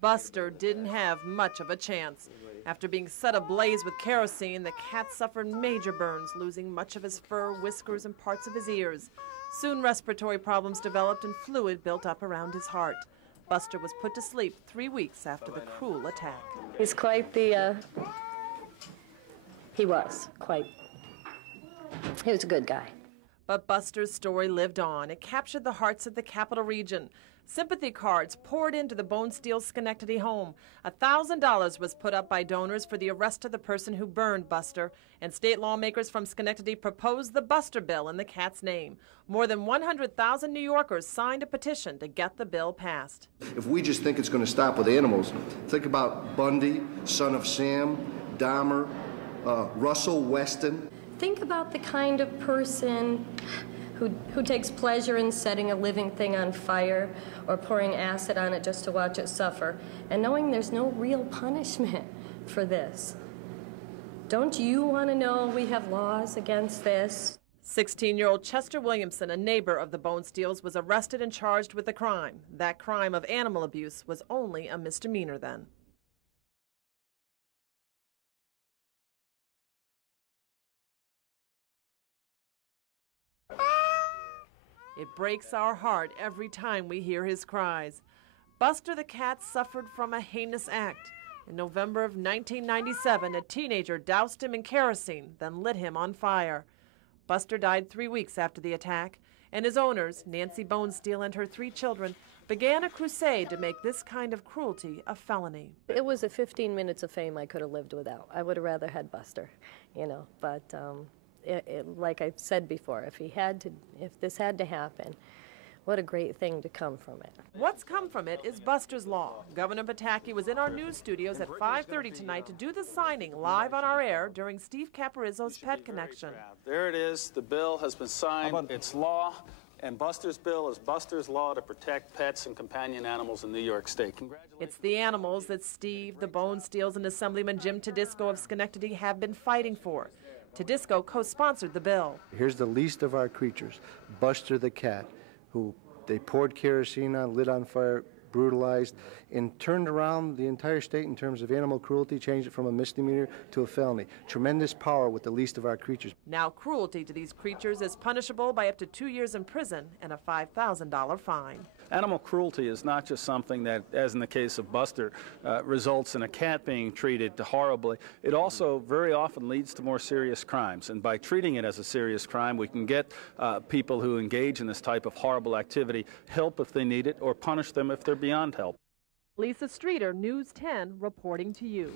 Buster didn't have much of a chance. After being set ablaze with kerosene, the cat suffered major burns, losing much of his fur, whiskers, and parts of his ears. Soon respiratory problems developed and fluid built up around his heart. Buster was put to sleep 3 weeks after the cruel attack. He's quite the, he was a good guy. But Buster's story lived on. It captured the hearts of the capital region. Sympathy cards poured into the Bone Steel Schenectady home. $1,000 was put up by donors for the arrest of the person who burned Buster, and state lawmakers from Schenectady proposed the Buster bill in the cat's name. More than 100,000 New Yorkers signed a petition to get the bill passed. If we just think it's going to stop with animals, think about Bundy, Son of Sam, Dahmer, Russell Weston. Think about the kind of person who takes pleasure in setting a living thing on fire or pouring acid on it just to watch it suffer, and knowing there's no real punishment for this. Don't you want to know we have laws against this? 16-year-old Chester Williamson, a neighbor of the Bone Steels, was arrested and charged with a crime. That crime of animal abuse was only a misdemeanor then. It breaks our heart every time we hear his cries. Buster the cat suffered from a heinous act. In November of 1997, a teenager doused him in kerosene, then lit him on fire. Buster died 3 weeks after the attack, and his owners, Nancy Bone Steel and her 3 children, began a crusade to make this kind of cruelty a felony. It was a 15 minutes of fame I could have lived without. I would have rather had Buster, but like I've said before, if this had to happen, what a great thing to come from it. What's come from it is Buster's Law. Governor Pataki was in our news studios at 5:30 tonight to do the signing live on our air during Steve Caparizzo's Pet Connection. There it is. The bill has been signed. It's law. And Buster's bill is Buster's Law to protect pets and companion animals in New York State. Congratulations. It's the animals that Steve, the Bone Steels, and Assemblyman Jim Tedisco of Schenectady have been fighting for. Tedisco co-sponsored the bill. Here's the least of our creatures, Buster the cat, who they poured kerosene on, lit on fire, brutalized, and turned around the entire state in terms of animal cruelty, changed it from a misdemeanor to a felony. Tremendous power with the least of our creatures. Now cruelty to these creatures is punishable by up to 2 years in prison and a $5,000 fine. Animal cruelty is not just something that, as in the case of Buster, results in a cat being treated horribly. It also very often leads to more serious crimes. And by treating it as a serious crime, we can get people who engage in this type of horrible activity help if they need it, or punish them if they're beyond help. Lisa Streeter, News 10, reporting to you.